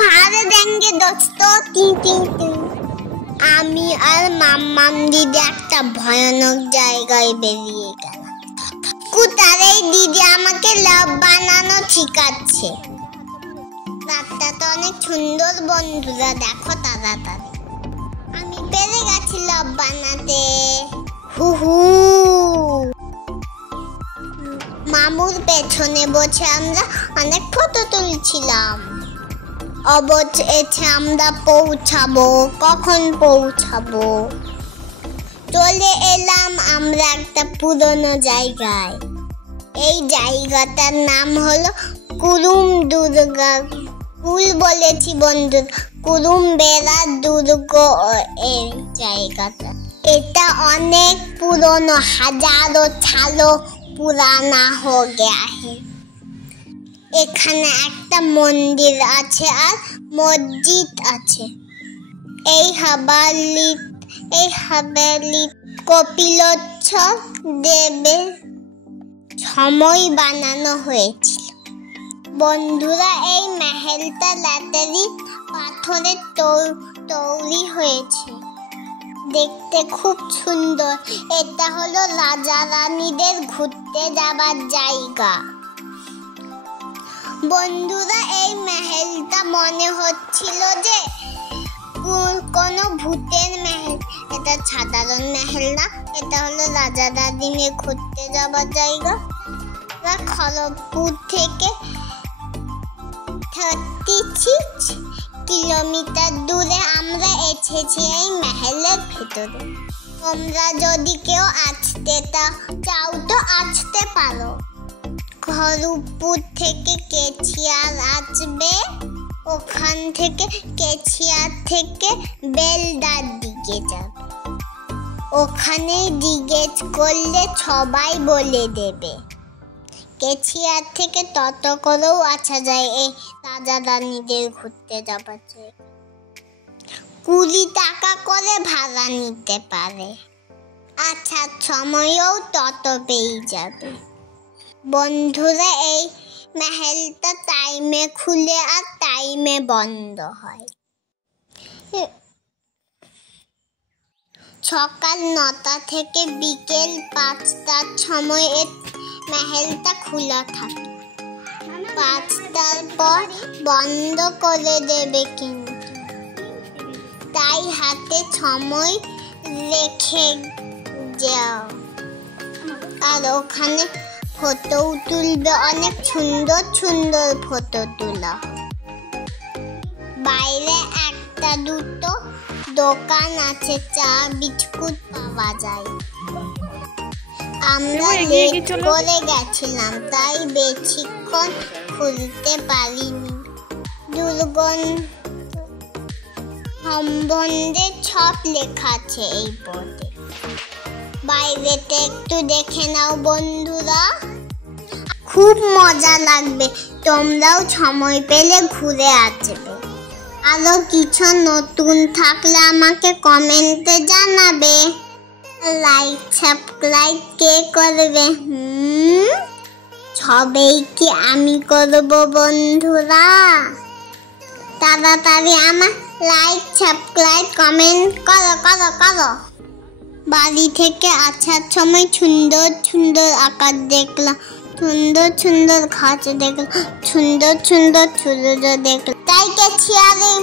फाड़ देंगे दोस्तों। আমি আর মাম্মাম দিদি একটা ভয়ানক জায়গায় বেরিয়ে গেলাম। কুতার এই দিদি আমাকে লাভ বানানো শিখাচ্ছে। রাতটা তো অনেক সুন্দর বন্ধুরা, দেখো তাড়াতাড়ি আমি পেরে গেছি লাভ বানাতে। হুহু মামুর পেছনে বসে আমরা অনেক ফটো তুলছিলাম। অবশেষে আমরা পৌঁছাবো। কখন পৌঁছাবো? চলে এলাম আমরা একটা পুরনো জায়গায়। এই জায়গাটার নাম হলো কুরুম দুর্গা কুল বলেছি বন্ধু, কুরুম বেড়া দুর্গ এই জায়গাটা। এটা অনেক পুরনো, হাজারো সালো পুরানা হয়ে গেছে है। এখানে একটা মন্দির আছে আর মসজিদ আছে। এই হাভেলি কপিলচ্ছর দেবের সময় বানানো হয়েছিল। বন্ধুরা এই মহলটা লাটারি পাথরের তৈরি হয়েছে, দেখতে খুব সুন্দর। এটা হলো রাজা রানীদের ঘুরতে যাবার জায়গা। বন্ধুরা এই মহলটা মনে হচ্ছিল যে কোনো ভূতের মহল। এটা সাধারণ মহল না, এটা হলো রাজা রানীদের ঘুরতে যাবার জায়গা। খড়গপুর থেকে 36 কিলোমিটার দূরে আমরা এসেছি এই মহলের ভেতরে। তোমরা যদি কেউ আসতে চাও তো আসতে পারো। খড়গপুর থেকে কেচিয়ার আসবে, ওখান থেকে কেচিয়ার থেকে বেলদার দিকে যাবে। ওখানে জিজ্ঞেস করলে সবাই বলে দেবে। কেচিয়ার থেকে তত করেও আসা যায় এই রাজা রানীদের ঘুরতে যাবার জায়গা। 20 টাকা করে ভাড়া নিতে পারে। আসার সময়ও তত পেয়ে যাবে। বন্ধুরা এই মহলটা টাইমে খুলে আর টাইমে বন্ধ হয়। সকাল 9টা থেকে বিকেল 5টার সময় এই মহলটা খোলা থাকে। 5টার পর বন্ধ করে দেবে, কিন্তু তাই হাতে সময় রেখে যাও। আর ওখানে ফটো তুলবে, অনেক সুন্দর সুন্দর ফটো তোলা। বাইরে একটা দুটো দোকান আছে, চা বিস্কুট পাওয়া যায়। আমরা লেট করে গেছিলাম তাই বেশিক্ষণ খুলতে পারিনি। সম্বন্ধে সব লেখা আছে এই বোর্ডে। বাইরেতে একটু দেখে নাও বন্ধুরা, খুব মজা লাগবে। তোমরাও সময় পেলে ঘুরে আসবে। আরো কিছু নতুন থাকলে আমাকে কমেন্টে জানাবে। লাইক সাবস্ক্রাইব কে করবে? সবাইকে আমি করব বন্ধুরা। তাড়াতাড়ি আমার লাইক সাবস্ক্রাইব কমেন্ট করো। বাড়ি থেকে আসার সময় সুন্দর সুন্দর আকাশ দেখলাম, সুন্দর সুন্দর ঘাস দেখলাম, সুন্দর সুন্দর সূর্য দেখলাম। তাই কেচিয়ার এই